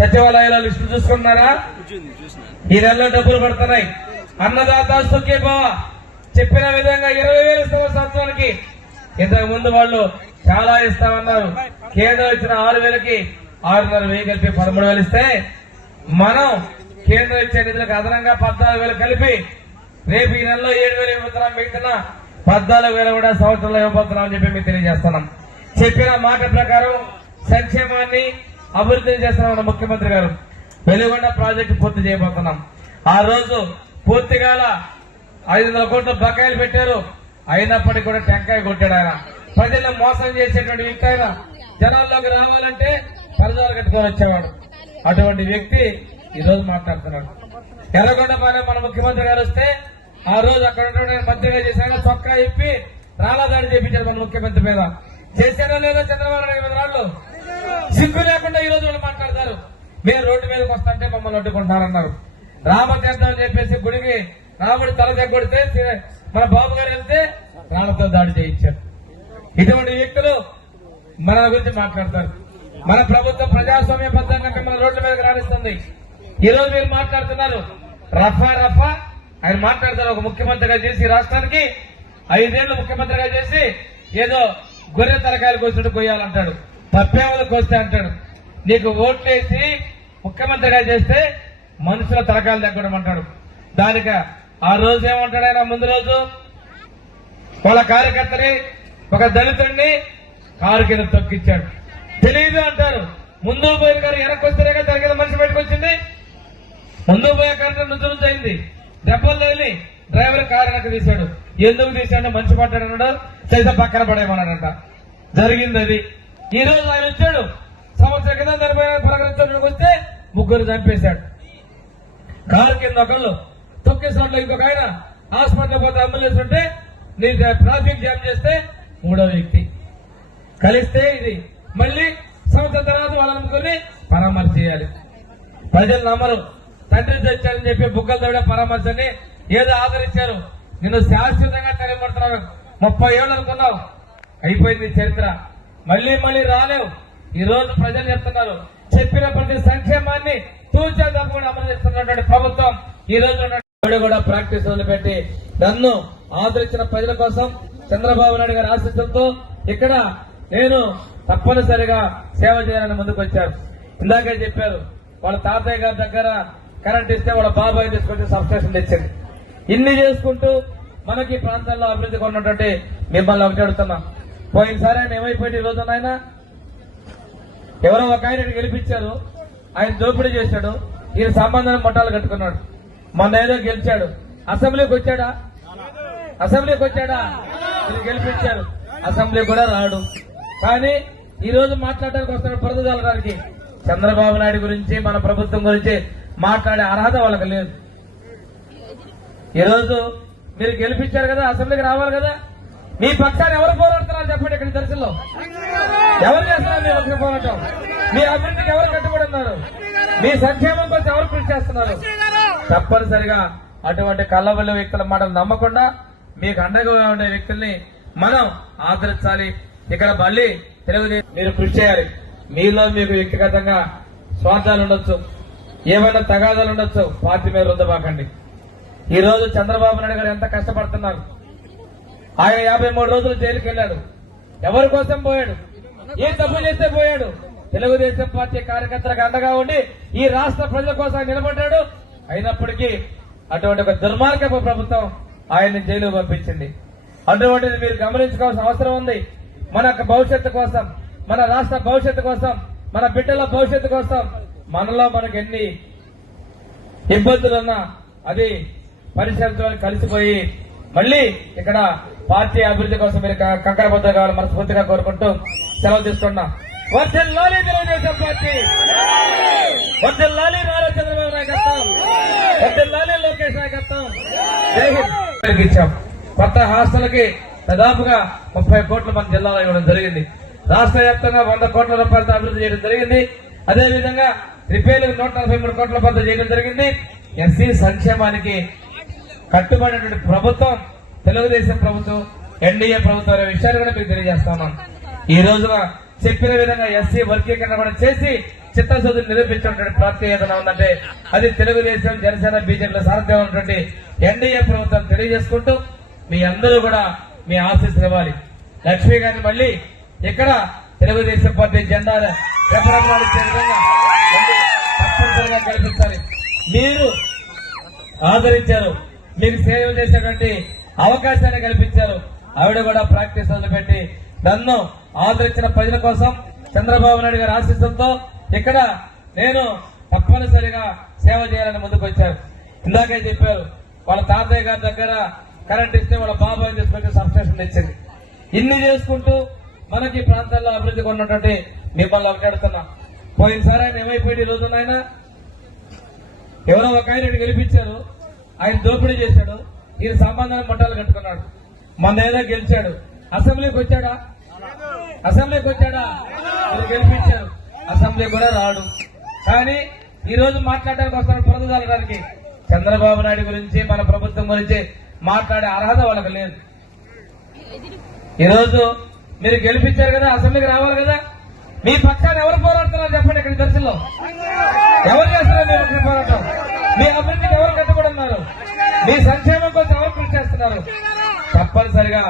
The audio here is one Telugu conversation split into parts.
సచివాలయాల లిస్టు చూసుకున్నారా? ఈ నెలలో డబ్బులు పడుతున్నాయి. అన్నదాత సుఖీ బావ చెప్పిన విధంగా ఇరవై వేలు ఇస్తాం సంవత్సరానికి ఇంతకు ముందు వాళ్ళు చాలా ఇస్తామన్నారు. కేంద్రం ఇచ్చిన ఆరు వేలకి ఆరున్నర వెయ్యి కలిపి పదమూడు వేలు ఇస్తే మనం కేంద్రం ఇచ్చే నిధులకు అదనంగా పద్నాలుగు వేలు కలిపి రేపు ఈ నెలలో ఏడు వేలు ఇవ్వబోతున్నాం. మిగతా పద్నాలుగు వేలు కూడా సంవత్సరంలో ఇవ్వబోతున్నాం అని చెప్పి మీకు తెలియజేస్తున్నాం. చెప్పిన మాట ప్రకారం సంక్షేమాన్ని అభివృద్ధి చేస్తున్నాం మన ముఖ్యమంత్రి గారు. వెలుగొండ ప్రాజెక్టు పూర్తి చేయబోతున్నాం. ఆ రోజు పూర్తిగా ఐదు వందల కోట్ల బకాయిలు పెట్టారు. అయినప్పటికీ కూడా టెంకాయ కొట్టాడు ఆయన. ప్రజలను మోసం చేసేటువంటి వ్యక్తి ఆయన. జనాల్లోకి రావాలంటే పరదాలు కట్టుకొని వచ్చేవాడు. అటువంటి వ్యక్తి ఈ రోజు మాట్లాడుతున్నాడు. ఎర్రగొండ మన ముఖ్యమంత్రి గారు వస్తే ఆ రోజు అక్కడ ఉన్నటువంటి మంత్రిగా చేశాక చొక్కా ఇప్పి రాళ్ళదాడి చేపించారు మన ముఖ్యమంత్రి మీద. చేశారో లేదో చంద్రబాబు నాయుడు మీద రాళ్ళు. సిగ్గు లేకుండా ఈ రోజు వాళ్ళు మాట్లాడతారు. మీరు రోడ్డు మీదకి వస్తుంటే మమ్మల్ని అడ్డుకుంటారన్నారు రామతీర్థం అని చెప్పేసి గుడికి రాముడి తల దగ్గొడితే మన బాబు గారు వెళ్తే రాళ్ళతో దాడి చేయించారు. ఇటువంటి వ్యక్తులు మన గురించి మాట్లాడతారు. మన ప్రభుత్వం ప్రజాస్వామ్య ప్రజాస్వామ్యబద్ధంగా మిమ్మల్ని రోడ్ల మీదకి రాణిస్తుంది. ఈ రోజు మీరు మాట్లాడుతున్నారు. రఫా రఫా ఆయన మాట్లాడతారు. ఒక ముఖ్యమంత్రిగా చేసి రాష్ట్రానికి ఐదేళ్ళు ముఖ్యమంత్రిగా చేసి ఏదో గొర్రె తలకాయలు కోసినట్టు కొయ్యాలంటాడు. తప్పేవాళ్ళు వస్తే అంటాడు. నీకు ఓట్లేసి ముఖ్యమంత్రిగా చేస్తే మనుషుల తలకాలు తగ్గడం అంటాడు. దానికి ఆ రోజు ఏమంటాడు ఆయన? ముందు రోజు వాళ్ళ కార్యకర్తని ఒక దళితుడిని కారు కింద తొక్కిచ్చాడు. తెలియదు అంటారు. ముందు పోయిన కారు వెనక్కి వస్తేనే కదా దాని కింద మనిషి పెట్టుకొచ్చింది ముందు పోయే కారు నుంచి నుంచి అయింది. దెబ్బలు తగిలి డ్రైవర్ కారు వెనక తీశాడు. ఎందుకు తీశాడు? మంచి పట్టాడు అన్నాడు. చేత పక్కన పడేయమన్నాడంట. జరిగింది అది. ఈ రోజు ఆయన వచ్చాడు. సంవత్సరం కింద దాని ప్రకటించడానికి వస్తే ముగ్గురు చంపేశాడు. కారు కింద ఒకళ్ళు. తొక్కేసాట్లో ఇంకొక ఆయన హాస్పిటల్ పోతే అంబులెన్స్ ఉంటే నీ ట్రాఫిక్ జామ్ చేస్తే మూడో వ్యక్తి. కలిస్తే ఇది. మళ్ళీ సంవత్సరం తర్వాత వాళ్ళని అనుకుని పరామర్శ చేయాలి. ప్రజలు నమ్మరు. తండ్రి తెచ్చారని చెప్పి బుగ్గలు తవ్వడం పరామర్శని ఏదో ఆదరించారు. నిన్ను శాశ్వతంగా తెలియబడుతున్నారు ముప్పై ఏళ్ళు అనుకున్నావు. అయిపోయింది చరిత్ర. మళ్ళీ మళ్ళీ రాలేవు. ఈ రోజు ప్రజలు చెప్తున్నారు చెప్పిన ప్రతి సంక్షేమాన్ని తూచా తప్పకుండా అమలు చేస్తున్నటువంటి ప్రభుత్వం ఈ రోజు కూడా ప్రాక్టీస్ వదిలిపెట్టి నన్ను ఆదరించిన ప్రజల కోసం చంద్రబాబు నాయుడు గారి ఆశిస్సులతో ఇక్కడ నేను తప్పనిసరిగా సేవ చేయాలని ముందుకు వచ్చారు ఇందాకే చెప్పారు వాళ్ళ తాతయ్య గారి దగ్గర కరెంట్ ఇస్తే వాళ్ళ బాబాయ్ తీసుకొచ్చి సబ్స్టేషన్ తెచ్చింది. ఇన్ని చేసుకుంటూ మనకి ఈ ప్రాంతాల్లో అభివృద్ధి ఉన్నటువంటి మిమ్మల్ని ఒకటి అడుగుతున్నాం. పోయినసారి ఆయన ఏమైపోయింది ఈ రోజున ఆయన? ఎవరో ఒక ఆయన గెలిపించారు. ఆయన దోపిడీ చేశాడు. ఈయన సంబంధం మొట్టాలు కట్టుకున్నాడు. మొన్న ఏదో గెలిచాడు. అసెంబ్లీకి వచ్చాడా? అసెంబ్లీకి వచ్చాడా? ఈయన గెలిపించారు అసెంబ్లీ కూడా రాడు. కానీ ఈ రోజు మాట్లాడడానికి వస్తాడు బురద గారికి చంద్రబాబు నాయుడు గురించి మన ప్రభుత్వం గురించి మాట్లాడే అర్హత వాళ్ళకి లేదు. ఈ రోజు మీరు గెలిపించారు కదా అసెంబ్లీకి రావాలి కదా? మీ పక్షాన్ని ఎవరు పోరాడుతున్నారు చెప్పండి ఇక్కడ దర్శనంలో? ఎవరు చేస్తున్నారు మీ పక్ష పోరాటం? మీ అభివృద్ధికి ఎవరు కట్టుబడి ఉన్నారు? మీ సంక్షేమం కోసం ఎవరు కృషి చేస్తున్నారు? తప్పనిసరిగా అటువంటి కళ్ళబల్లి వ్యక్తుల మాటలు నమ్మకుండా మీకు అండగా ఉండే వ్యక్తుల్ని మనం ఆదరించాలి. ఇక్కడ మళ్ళీ తెలుగుదేశం మీరు కృషి చేయాలి. మీలో మీకు వ్యక్తిగతంగా స్వార్థాలు ఉండొచ్చు. ఏమైనా తగాదాలు ఉండొచ్చు. పార్టీ మీద రుద్దబాకండి ఈ రోజు చంద్రబాబు నాయుడు గారు ఎంత కష్టపడుతున్నారు? ఆయన యాభై మూడు రోజులు జైలుకి వెళ్ళాడు ఎవరి కోసం పోయాడు? ఏ తప్పు చేస్తే పోయాడు? తెలుగుదేశం పార్టీ కార్యకర్తలకు అండగా ఉండి ఈ రాష్ట్ర ప్రజల కోసం నిలబడ్డాడు. అయినప్పటికీ అటువంటి ఒక దుర్మార్గపు ప్రభుత్వం ఆయన్ని జైలు పంపించింది. అటువంటిది మీరు గమనించుకోవాల్సిన అవసరం ఉంది. మన యొక్క భవిష్యత్తు కోసం మన రాష్ట్ర భవిష్యత్తు కోసం మన బిడ్డల భవిష్యత్తు కోసం మనలో మనకు ఎన్ని ఇబ్బందులున్నా అది పరిశ్రమతో కలిసిపోయి మళ్ళీ ఇక్కడ పార్టీ అభివృద్ధి కోసం మీరు కంకరబద్ధ కావాలి మనస్ఫూర్తిగా కోరుకుంటూ సెలవు తీసుకున్నా. వర్ధిల్లాలి తెలుగుదేశం పార్టీ. వర్ధిల్లాలి నారా చంద్రబాబు నాయకత్వం. వర్ధిల్లాలి లోకేష్ నాయకత్వం. ఇచ్చాం. కొత్త హాస్టల్కి దాదాపుగా ముప్పై కోట్ల మన జిల్లాలో ఇవ్వడం జరిగింది. రాష్ట్ర వ్యాప్తంగా వంద కోట్ల రూపాయలతో అభివృద్ధి చేయడం జరిగింది. అదేవిధంగా రిపేర్లకు నూట నలభై మూడు కోట్ల రూపాయలతో చేయడం జరిగింది. ఎస్సీ సంక్షేమానికి కట్టుబడినటువంటి ప్రభుత్వం తెలుగుదేశం ప్రభుత్వం ఎన్డీఏ ప్రభుత్వం అనే విషయాన్ని కూడా మీకు తెలియజేస్తా ఈ రోజున చెప్పిన విధంగా ఎస్సీ వర్గీకరణ కూడా చేసి చిత్తశుద్ధి నిరూపించినటువంటి పార్టీ ఏదైనా ఉందంటే అది తెలుగుదేశం జనసేన బీజేపీల సారథ్యం ఉన్నటువంటి ఎన్డీఏ ప్రభుత్వం తెలియజేసుకుంటూ మీ అందరూ కూడా మీ ఆశీస్సులు ఇవ్వాలి. లక్ష్మి గారిని మళ్ళీ ఇక్కడ తెలుగుదేశం పార్టీ జెండా రెపరెపలాడించే విధంగా తప్పనిసరిగా మీరు ఆదరించారు. మీకు సేవ చేసేటువంటి అవకాశాన్ని కల్పించారు. ఆవిడ కూడా ప్రాక్టీస్ వదిలిపెట్టి నన్ను ఆదరించిన ప్రజల కోసం చంద్రబాబు నాయుడు గారి ఆశీస్సులతో ఇక్కడ నేను తప్పనిసరిగా సేవ చేయాలని ముందుకు వచ్చారు. ఇందాకే చెప్పారు వాళ్ళ తాతయ్య గారి దగ్గర కరెంట్ ఇస్తే వాళ్ళ బాబాయ్ తీసుకొచ్చి సబ్స్టేషన్ ఇచ్చింది. ఇన్ని చేసుకుంటూ మనకి ఈ ప్రాంతాల్లో అభివృద్ధి ఉన్నటువంటి మిమ్మల్ని ఒకటాడుతున్నా పోయినసారి ఆయన ఏమైపోయింది ఈ రోజున ఆయన ఎవరో ఒక ఆయన గెలిపించారు. ఆయన దోపిడీ చేశాడు. ఈయన సంబంధాన్ని మట్టాలు కట్టుకున్నాడు. మన ఏదో గెలిచాడు. అసెంబ్లీకి వచ్చాడా? అసెంబ్లీకి వచ్చాడా? గెలిపించారు. అసెంబ్లీ కూడా రాడు. కానీ ఈ రోజు మాట్లాడడానికి వస్తున్న పొందగలడానికి చంద్రబాబు నాయుడు గురించి మన ప్రభుత్వం గురించి మాట్లాడే అర్హత వాళ్ళకి లేదు. ఈ రోజు మీరు గెలిపించారు కదా అసెంబ్లీకి రావాలి కదా? మీ పక్షాన్ని ఎవరు పోరాడుతున్నారు చెప్పండి ఇక్కడ దర్శనంలో? ఎవరు చేస్తున్నారు మీరు పోరాటం? మీ అభివృద్ధికి ఎవరు కట్టుబడి ఉన్నారు? మీ సంక్షేమం కోసం ఎవరు కృషి చేస్తున్నారు? తప్పనిసరిగా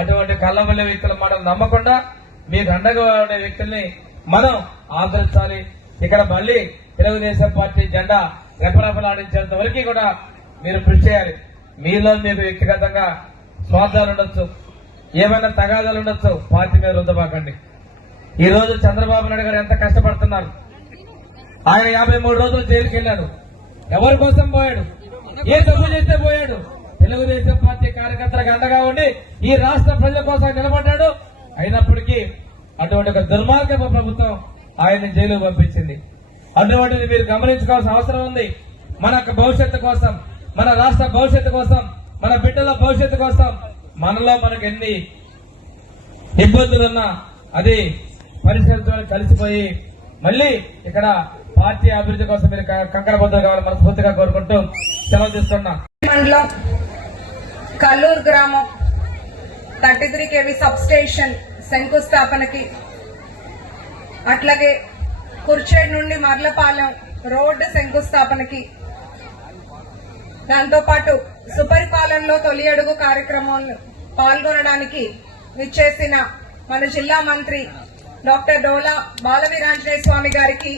అటువంటి కళ్ళమల్లి వ్యక్తుల మాటలు నమ్మకుండా మీకు అండగా ఉండే వ్యక్తుల్ని మనం ఆదరించాలి. ఇక్కడ మళ్ళీ తెలుగుదేశం పార్టీ జెండా రెపరెపలాడించేంత వరకు కూడా మీరు కృషి చేయాలి. మీలో మీకు వ్యక్తిగతంగా స్వార్థాలు ఉండొచ్చు. ఏమైనా తగాదాలు ఉండొచ్చు పార్టీ మీద రుద్దబాకండి. ఈ రోజు చంద్రబాబు నాయుడు గారు ఎంత కష్టపడుతున్నారు. ఆయన యాభై మూడు రోజులు జైలుకి వెళ్ళాడు ఎవరి కోసం పోయాడు? ఏ తప్పు చేస్తే పోయాడు? తెలుగుదేశం పార్టీ కార్యకర్తలకు అండగా ఉండి ఈ రాష్ట్ర ప్రజల కోసం నిలబడ్డాడు. అయినప్పటికీ అటువంటి ఒక దుర్మార్గపు ప్రభుత్వం ఆయన్ని జైలు పంపించింది. అటువంటిది మీరు గమనించుకోవాల్సిన అవసరం ఉంది. మన యొక్క భవిష్యత్తు కోసం మన రాష్ట్ర భవిష్యత్తు కోసం మన బిడ్డల భవిష్యత్తు కోసం మనలో మనకు ఎన్ని ఇబ్బందులున్నా అది పరిశ్రమతో కలిసిపోయి మళ్ళీ ఇక్కడ పార్టీ అభివృద్ధి కోసం మీరు కంకర బద్దలు కావాలని మనస్ఫూర్తిగా కోరుకుంటూ సెలవు తీసుకున్నా. మండలం కల్లూరు గ్రామం thirty three KV sub station శంకుస్థాపనకి అట్లాగే కుర్చేడ్ నుండి మర్లపాలెం రోడ్డు శంకుస్థాపనకి దాంతోపాటు సుపరిపాలనలో తొలి అడుగు కార్యక్రమంలో పాల్గొనడానికి విచ్చేసిన మన జిల్లా మంత్రి డాక్టర్ డోలా బాలవీరాంజనేయ స్వామి గారికి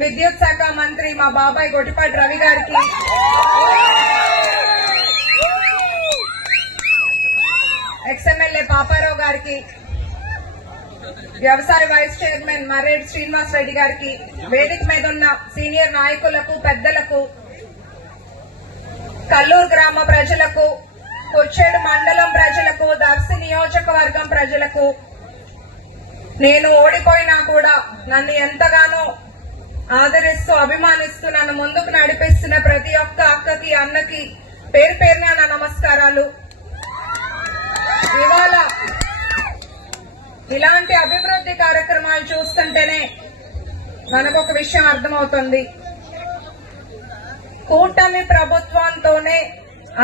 విద్యుత్ శాఖ మంత్రి మా బాబాయ్ గొట్టిపాటి రవి గారికి. ఎక్స్ఎమ్మెల్యే పాపారావు గారికి. వ్యవసాయ వైస్ చైర్మన్ మర్రెడ్డి శ్రీనివాస్ రెడ్డి గారికి. వేదిక మీద ఉన్న సీనియర్ నాయకులకు పెద్దలకు కల్లూరు గ్రామ ప్రజలకు కొచ్చేడు మండలం ప్రజలకు దర్శి నియోజకవర్గం ప్రజలకు. నేను ఓడిపోయినా కూడా నన్ను ఎంతగానో ఆదరిస్తూ అభిమానిస్తూ నన్ను ముందుకు నడిపిస్తున్న ప్రతి ఒక్క అక్కకి అన్నకి పేరు పేరున నా నమస్కారాలు. ఇవాళ ఇలాంటి అభివృద్ధి కార్యక్రమాలు చూస్తుంటేనే మనకు ఒక విషయం అర్థమవుతుంది. కూటమి ప్రభుత్వంతోనే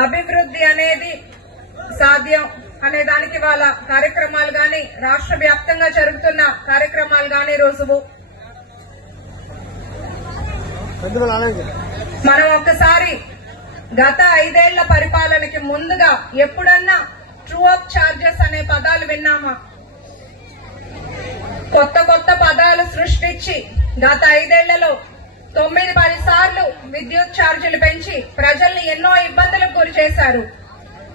అభివృద్ధి అనేది సాధ్యం అనే దానికి వాళ్ళ కార్యక్రమాలు గాని రాష్ట్ర వ్యాప్తంగా జరుగుతున్న కార్యక్రమాలు గాని రుజువు. మనం ఒక్కసారి గత ఐదేళ్ళ పరిపాలనకి ముందుగా ఎప్పుడన్నా ట్రూ అప్ చార్జెస్ అనే పదాలు విన్నామా? కొత్త కొత్త పదాలు సృష్టించి గత ఐదేళ్ళలో తొమ్మిది పది సార్లు విద్యుత్ ఛార్జీలు పెంచి ప్రజల్ని ఎన్నో ఇబ్బందులకు గురి చేశారు.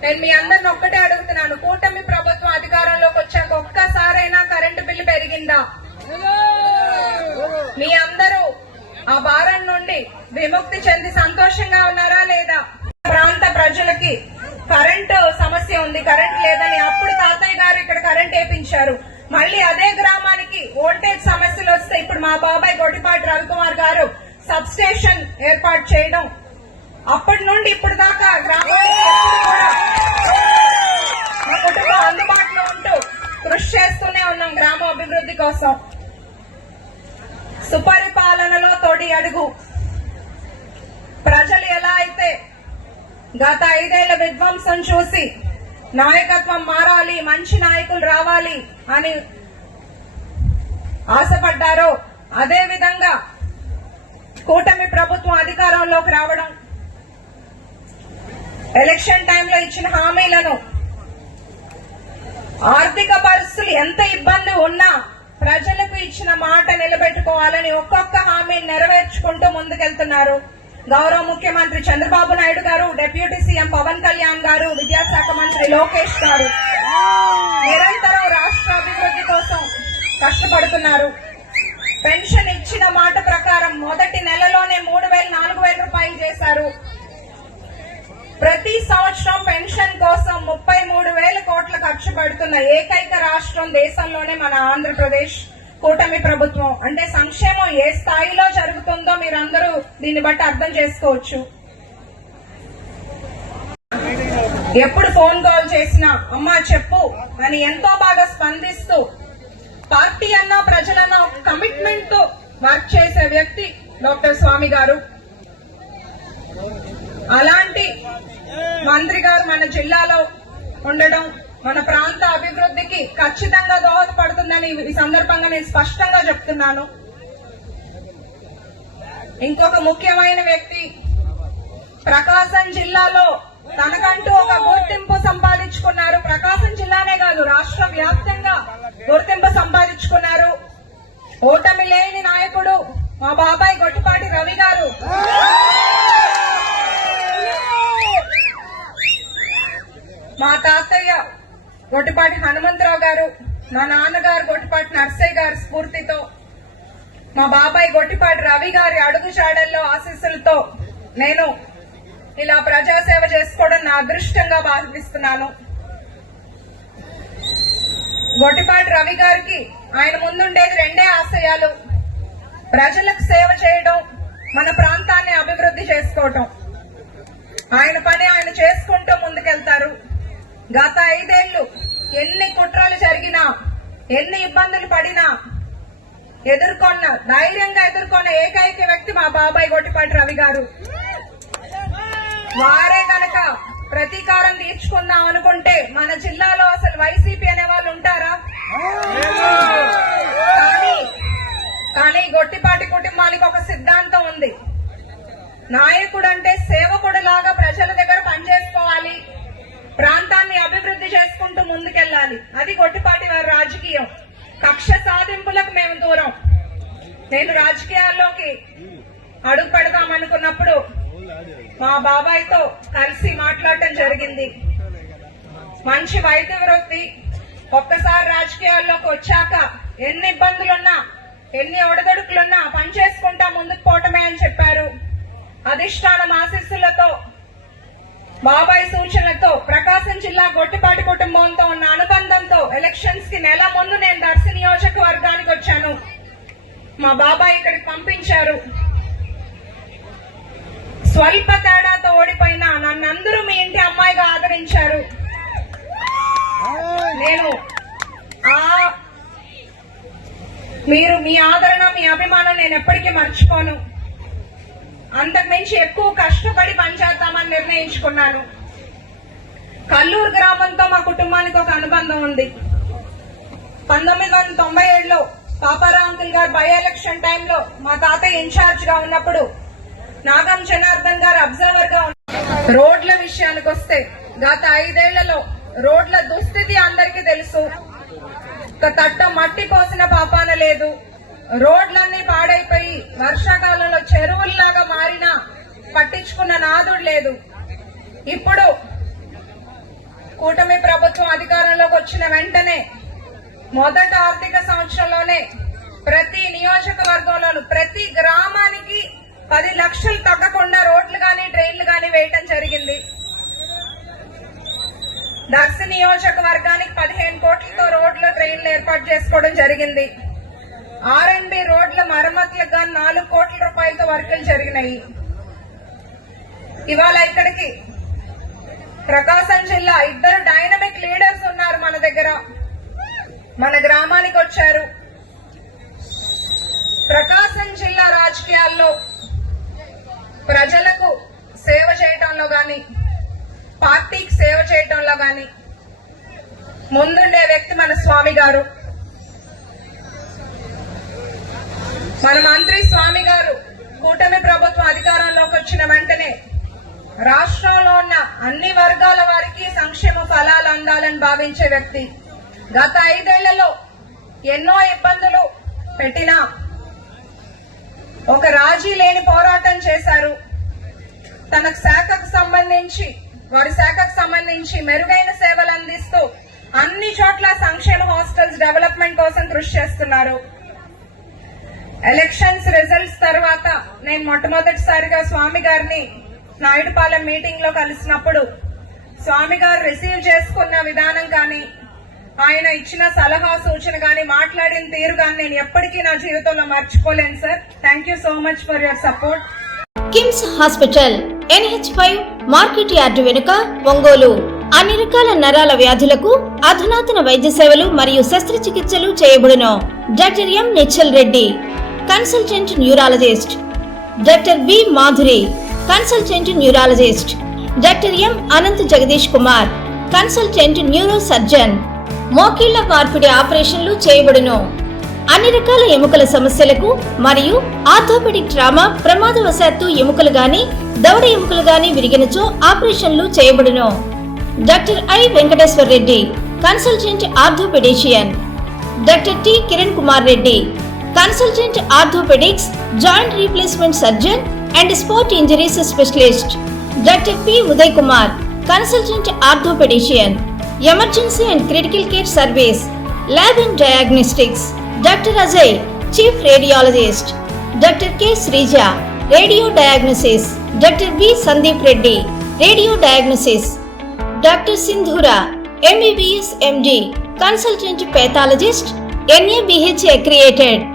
నేను మీ అందరిని ఒక్కటే అడుగుతున్నాను కూటమి ప్రభుత్వం అధికారంలోకి వచ్చాక ఒక్కసారైనా కరెంటు బిల్లు పెరిగిందా? మీ అందరు ఆ భారం నుండి విముక్తి చెంది సంతోషంగా ఉన్నారా లేదా? ప్రాంత ప్రజలకి కరెంటు సమస్య ఉంది కరెంట్ లేదని అప్పుడు తాతయ్య గారు ఇక్కడ కరెంట్ వేపించారు. మళ్ళీ అదే గ్రామానికి ఓల్టేజ్ సమస్యలు వస్తే ఇప్పుడు మా బాబాయ్ గొడిపాటి రవికుమార్ గారు సబ్ స్టేషన్ ఏర్పాటు చేయడం. అప్పటి నుండి ఇప్పుడు దాకా గ్రామానికి మా కుటుంబం అందుబాటులో ఉంటూ కృషి చేస్తూనే ఉన్నాం గ్రామ అభివృద్ధి కోసం. సూపర్ తోడి అడుగు. ప్రజలు ఎలా అయితే గత ఐదేళ్ళ విధ్వంసం చూసి నాయకత్వం మారాలి మంచి నాయకులు రావాలి అని ఆశపడ్డారో అదే విధంగా కూటమి ప్రభుత్వం అధికారంలోకి రావడం ఎలక్షన్ టైంలో ఇచ్చిన హామీలను ఆర్థిక పరిస్థితులు ఎంత ఇబ్బంది ఉన్నా ప్రజలకు ఇచ్చిన మాట నిలబెట్టుకోవాలని ఒక్కొక్క హామీని నెరవేర్చుకుంటూ ముందుకెళ్తున్నారు. గౌరవ ముఖ్యమంత్రి చంద్రబాబు నాయుడు గారు డిప్యూటీ సీఎం పవన్ కళ్యాణ్ గారు విద్యాశాఖ మంత్రి లోకేష్ గారు నిరంతరం రాష్ట్ర అభివృద్ధి కోసం కష్టపడుతున్నారు. పెన్షన్ ఇచ్చిన మాట ప్రకారం మొదటి నెలలోనే మూడు వేల నాలుగు వేల రూపాయలు చేశారు. ప్రతి సంవత్సరం పెన్షన్ కోసం ముప్పై మూడు వేల కోట్ల ఖర్చు పెడుతున్న ఏకైక రాష్ట్రం దేశంలోనే మన ఆంధ్రప్రదేశ్. కూటమి ప్రభుత్వం. అంటే సంక్షేమం ఏ స్థాయిలో జరుగుతుందో మీరందరూ దీన్ని బట్టి అర్థం చేసుకోవచ్చు. ఎప్పుడు ఫోన్ కాల్ చేసినా అమ్మా చెప్పు అని ఎంతో బాగా స్పందిస్తూ పార్టీ అన్నా ప్రజలన్నా కమిట్మెంట్తో వర్క్ చేసే వ్యక్తి డాక్టర్ స్వామి గారు. అలాంటి మంత్రి గారు మన జిల్లాలో ఉండడం మన ప్రాంత అభివృద్ధికి ఖచ్చితంగా దోహదపడుతుందని ఈ సందర్భంగా నేను స్పష్టంగా చెప్తున్నాను. ఇంకొక ముఖ్యమైన వ్యక్తి ప్రకాశం జిల్లాలో తనకంటూ ఒక గుర్తింపు సంపాదించుకున్నారు. ప్రకాశం జిల్లానే కాదు రాష్ట్ర వ్యాప్తంగా గుర్తింపు సంపాదించుకున్నారు. ఓటమి లేని నాయకుడు మా బాబాయ్ గొట్టిపాటి రవి గారు. మా తాతయ్య గొట్టిపాటి హనుమంతరావు గారు మా నాన్నగారు గొట్టిపాటి నర్సయ్య గారి స్ఫూర్తితో మా బాబాయ్ గొట్టిపాటి రవి గారి అడుగుజాడల్లో ఆశీస్సులతో నేను ఇలా ప్రజాసేవ చేసుకోవడం నా అదృష్టంగా భావిస్తున్నాను. గొట్టిపాటి రవి గారికి ఆయన ముందుండేది రెండే ఆశయాలు. ప్రజలకు సేవ చేయడం మన ప్రాంతాన్ని అభివృద్ధి చేసుకోవటం. ఆయన పని ఆయన చేసుకుంటూ ముందుకెళ్తారు. గత ఐదేళ్ళు ఎన్ని కుట్రలు జరిగినా ఎన్ని ఇబ్బందులు పడినా ఎదుర్కొన్న ధైర్యంగా ఎదుర్కొన్న ఏకైక వ్యక్తి మా బాబాయ్ గొట్టిపాటి రవి గారు. వారే గనక ప్రతీకారం తీర్చుకుందాం అనుకుంటే మన జిల్లాలో అసలు వైసీపీ అనే వాళ్ళు ఉంటారా? కానీ కానీ గొట్టిపాటి కుటుంబానికి ఒక సిద్ధాంతం ఉంది. నాయకుడు అంటే సేవకుడు లాగా ప్రాంతాన్ని అభివృద్ధి చేసుకుంటూ ముందుకెళ్ళాలి. అది గొట్టిపాటి వారి రాజకీయం. కక్ష సాధింపులకు మేము దూరం. నేను రాజకీయాల్లోకి అడుగు పెడదాం అనుకున్నప్పుడు మా బాబాయ్తో కలిసి మాట్లాడటం జరిగింది. మంచి వైద్య వృత్తి ఒక్కసారి రాజకీయాల్లోకి వచ్చాక ఎన్ని ఇబ్బందులున్నా ఎన్ని ఒడదొడుకులున్నా పని చేసుకుంటా ముందుకు పోవటమే అని చెప్పారు. అధిష్టానం ఆశీస్సులతో బాబాయ్ సూచనలతో ప్రకాశం జిల్లా గొట్టిపాటి కుటుంబంతో ఉన్న అనుబంధంతో ఎలక్షన్స్కి నెల ముందు నేను దర్శి నియోజకవర్గానికి వచ్చాను. మా బాబాయ్ ఇక్కడికి పంపించారు. స్వల్ప తేడాతో ఓడిపోయినా నన్ను అందరూ మీ ఇంటి అమ్మాయిగా ఆదరించారు. నేను ఆ మీరు మీ ఆదరణ మీ అభిమానం నేను ఎప్పటికీ మర్చిపోను. అంతకుమించి ఎక్కువ కష్టపడి పనిచేద్దామని నిర్ణయించుకున్నాను. కల్లూరు గ్రామంతో మా కుటుంబానికి ఒక అనుబంధం ఉంది. పంతొమ్మిది వందల తొంభై ఏడులో పాపారావు అంకుల్ గారు బై ఎలక్షన్ టైంలో మా తాతయ్య ఇన్ఛార్జ్గా ఉన్నప్పుడు నాగం జనార్దన్ గారు అబ్జర్వర్గా ఉన్న- రోడ్ల విషయానికి వస్తే గత ఐదేళ్ళలో రోడ్ల దుస్థితి అందరికీ తెలుసు. ఒక తట్ట మట్టి పోసిన పాపాన లేదు. రోడ్లన్నీ పాడైపోయి వర్షాకాలంలో చెరువుల్లాగా మారినా పట్టించుకున్న నాదుడు లేదు. ఇప్పుడు కూటమి ప్రభుత్వం అధికారంలోకి వచ్చిన వెంటనే మొదటి ఆర్థిక సంవత్సరంలోనే ప్రతి నియోజకవర్గంలోను ప్రతి గ్రామానికి పది లక్షలు తగ్గకుండా రోడ్లు కానీ ట్రైన్లు కానీ వేయటం జరిగింది. దర్శ నియోజకవర్గానికి పదిహేను కోట్లతో రోడ్లు ట్రైన్లు ఏర్పాటు చేసుకోవడం జరిగింది. ఆర్ అండ్ బి రోడ్ల మరమ్మతులకు గాని నాలుగు కోట్ల రూపాయలతో వర్కులు జరిగినాయి. ఇవాళ ఇక్కడికి ప్రకాశం జిల్లా ఇద్దరు డైనమిక్ లీడర్స్ ఉన్నారు మన దగ్గర. మన గ్రామానికి వచ్చారు. ప్రకాశం జిల్లా రాజకీయాల్లో ప్రజలకు సేవ చేయటంలో గాని పార్టీకి సేవ చేయటంలో గాని ముందుండే వ్యక్తి మన స్వామి గారు. మన మంత్రి స్వామి గారు కూటమి ప్రభుత్వం అధికారంలోకి వచ్చిన వెంటనే రాష్ట్రంలో ఉన్న అన్ని వర్గాల వారికి సంక్షేమ ఫలాలు అందాలని భావించే వ్యక్తి. గత ఐదేళ్ళలో ఎన్నో ఇబ్బందులు పెట్టినా ఒక రాజీ లేని పోరాటం చేశారు. తన శాఖకు సంబంధించి వారి శాఖకు సంబంధించి మెరుగైన సేవలు అందిస్తూ అన్ని చోట్ల సంక్షేమ హాస్టల్స్ డెవలప్మెంట్ కోసం కృషి చేస్తున్నారు. ఎలక్షన్స్ రిజల్ట్స్ తర్వాత నేను మొట్టమొదటిసారిగా స్వామి గారిని నాయుడుపాలెం మీటింగ్లో కలిసినప్పుడు స్వామి గారు రిసీవ్ చేసుకున్న విధానం కానీ ఆయన ఇచ్చిన సలహా సూచన కానీ మాట్లాడిన తీరు కానీ నేను ఎప్పటికీ నా జీవితంలో మర్చిపోలేను sir. Thank you so much for your support KIMS hospital NH five market yard వెనుక ఒంగోలు. అన్ని రకాల నరాల వ్యాధులకు అధునాతన వైద్య సేవలు మరియు శస్త్రచికిత్సలు చేయబడును. Doctor M Nichal Reddy. Consultant neurologist. Doctor B Madhuri consultant neurologist. Doctor M Anant Jagadish Kumar consultant neuro surgeon మోకీళ్ళ మార్పిడి ఆపరేషన్లు చేయబడును. అన్ని రకాల ఎముకల సమస్యలకు మరియు ఆర్థోపెడిక్ ట్రామా ప్రమాదవశాత్తు ఎముకలు గాని దవడ ఎముకలు గాని విరిగినచో ఆపరేషన్లు చేయబడును. Doctor I Venkateshwar Reddy consultant orthopaedician. Doctor T Kiran Kumar Reddy consultant orthopedics, joint replacement surgeon, and sport injuries specialist. Dr. P. Uday Kumar, consultant orthopedician, emergency and critical care service, lab and diagnostics. Dr. Ajay, chief radiologist. Dr. K. Srija, radio diagnosis. Dr. B. Sandeep Reddy, radio diagnosis. Dr. Sindhura, MBBS MD, consultant pathologist, NABH created.